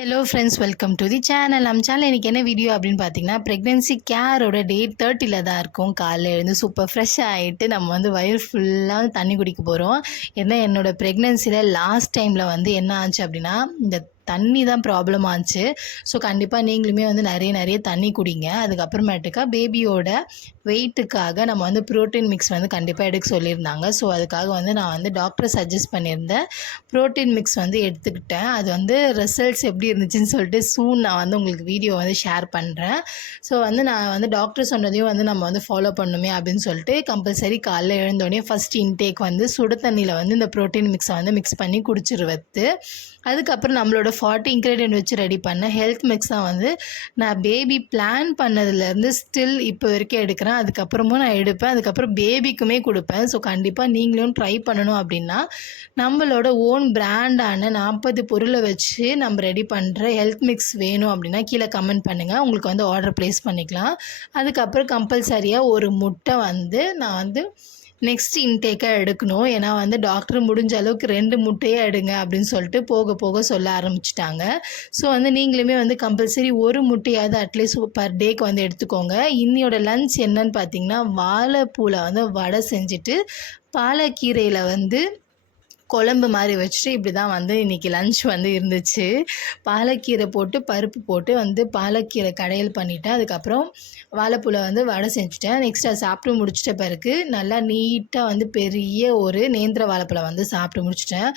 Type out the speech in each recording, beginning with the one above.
Hello friends, welcome to the channel. நம்ம channel இன்றைக்கி என்ன வீடியோ அப்படின்னு பார்த்தீங்கன்னா, ப்ரெக்னென்சி கேரோட டே 30ல் தான் இருக்கும். காலைல எழுந்து சூப்பர் ஃப்ரெஷ்ஷாக ஆகிட்டு நம்ம வந்து வயிறு ஃபுல்லாக தண்ணி குடிக்க போகிறோம். ஏன்னா என்னோடய ப்ரெக்னென்சியில் லாஸ்ட் டைமில் வந்து என்ன ஆச்சு அப்படின்னா, இந்த தண்ணி தான் ப்ராப்ளம் ஆச்சு. ஸோ கண்டிப்பாக நீங்களுமே வந்து நிறைய தண்ணி குடிங்க. அதுக்கப்புறமேட்டுக்கா பேபியோட வெயிட்டுக்காக நம்ம வந்து ப்ரோட்டீன் மிக்ஸ் வந்து கண்டிப்பாக எடுக்க சொல்லியிருந்தாங்க. ஸோ அதுக்காக வந்து நான் வந்து டாக்டர் சஜஸ்ட் பண்ணியிருந்தேன் ப்ரோட்டீன் மிக்ஸ் வந்து எடுத்துக்கிட்டேன். அது வந்து ரிசல்ட்ஸ் எப்படி இருந்துச்சுன்னு சொல்லிட்டு நான் வந்து உங்களுக்கு வீடியோ வந்து ஷேர் பண்ணுறேன். ஸோ வந்து நான் வந்து டாக்டர் சொன்னதையும் வந்து நம்ம வந்து ஃபாலோ பண்ணணுமே அப்படின்னு சொல்லிட்டு கம்பல்சரி காலைல எழுந்தோடனே ஃபஸ்ட் இன்டேக் வந்து சுடு தண்ணியில் வந்து இந்த ப்ரோட்டீன் மிக்ஸை வந்து மிக்ஸ் பண்ணி குடிச்சிருவது. அதுக்கப்புறம் நம்மளோட 40 இன்க்ரீடியன்ட் வச்சு ரெடி பண்ண ஹெல்த் மிக்ஸ் தான் வந்து நான் பேபி பிளான் பண்ணதுலேருந்து ஸ்டில் இப்போ வரைக்கும் எடுக்கிறேன். அதுக்கப்புறமும் நான் எடுப்பேன். அதுக்கப்புறம் பேபிக்குமே கொடுப்பேன். ஸோ கண்டிப்பாக நீங்களும் ட்ரை பண்ணணும் அப்படின்னா நம்மளோட ஓன் பிராண்டான 40 பொருளை வச்சு நம்ம ரெடி பண்ணுற ஹெல்த் மிக்ஸ் வேணும் அப்படின்னா கீழே கமெண்ட் பண்ணுங்கள். உங்களுக்கு வந்து ஆர்டர் ப்ளேஸ் பண்ணிக்கலாம். அதுக்கப்புறம் கம்பல்சரியாக ஒரு முட்டை வந்து நான் வந்து நெக்ஸ்ட் இன்டேக்காக எடுக்கணும். ஏன்னா வந்து டாக்டர் முடிஞ்ச அளவுக்கு 2 முட்டையே எடுங்க அப்படின்னு சொல்லிட்டு போக சொல்ல ஆரம்பிச்சிட்டாங்க. ஸோ வந்து நீங்களுமே வந்து கம்பல்சரி ஒரு முட்டையாவது அட்லீஸ்ட் பர் டேக்கு வந்து எடுத்துக்கோங்க. இன்னியோட லன்ச் என்னன்னு பார்த்தீங்கன்னா, வாழைப்பூவில் வந்து வடை செஞ்சுட்டு பாலக்கீரையில் வந்து குழம்பு மாதிரி வச்சுட்டு இப்படி தான் வந்து இன்றைக்கி லன்ச் வந்து இருந்துச்சு. பாலக்கீரை போட்டு பருப்பு போட்டு வந்து பாலக்கீரை கடையல் பண்ணிவிட்டேன். அதுக்கப்புறம் வாழைப்பூவில் வந்து வடை செஞ்சுட்டேன். நெக்ஸ்ட் அதை சாப்பிட்டு முடிச்சிட்ட பிறகு நல்லா நீட்டாக வந்து பெரிய ஒரு நேந்திர வாழைப்பழம் வந்து சாப்பிட்டு முடிச்சிட்டேன்.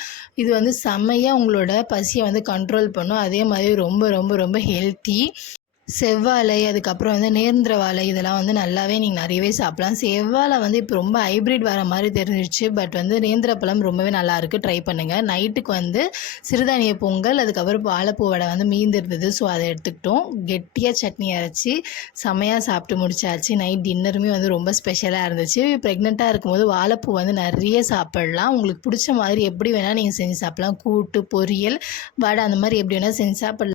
இது வந்து செம்மையாக உங்களோட பசியை வந்து கண்ட்ரோல் பண்ணும். அதே மாதிரி ரொம்ப ஹெல்த்தி. செவ்வாழை, அதுக்கப்புறம் வந்து நேந்திர வாழை இதெல்லாம் வந்து நல்லாவே நீங்கள் நிறையவே சாப்பிட்லாம். செவ்வாழை வந்து இப்போ ரொம்ப ஹைப்ரிட் வர மாதிரி தெரிஞ்சிருச்சு. பட் வந்து நேந்திர பழம் ரொம்பவே நல்லாயிருக்கு, ட்ரை பண்ணுங்கள். நைட்டுக்கு வந்து சிறுதானிய பொங்கல், அதுக்கப்புறம் வாழைப்பூ வடை வந்து மீந்திருந்தது. ஸோ அதை எடுத்துக்கிட்டோம். கெட்டியாக சட்னி அரைச்சி செம்மையாக சாப்பிட்டு முடிச்சாச்சு. நைட் டின்னருமே வந்து ரொம்ப ஸ்பெஷலாக இருந்துச்சு. ப்ரெக்னெண்ட்டாக இருக்கும்போது வாழைப்பூ வந்து நிறைய சாப்பிட்லாம். உங்களுக்கு பிடிச்ச மாதிரி எப்படி வேணால் நீங்கள் செஞ்சு சாப்பிட்லாம். கூட்டு, பொரியல், வடை அந்த மாதிரி எப்படி வேணால் செஞ்சு சாப்பிட்லாம்.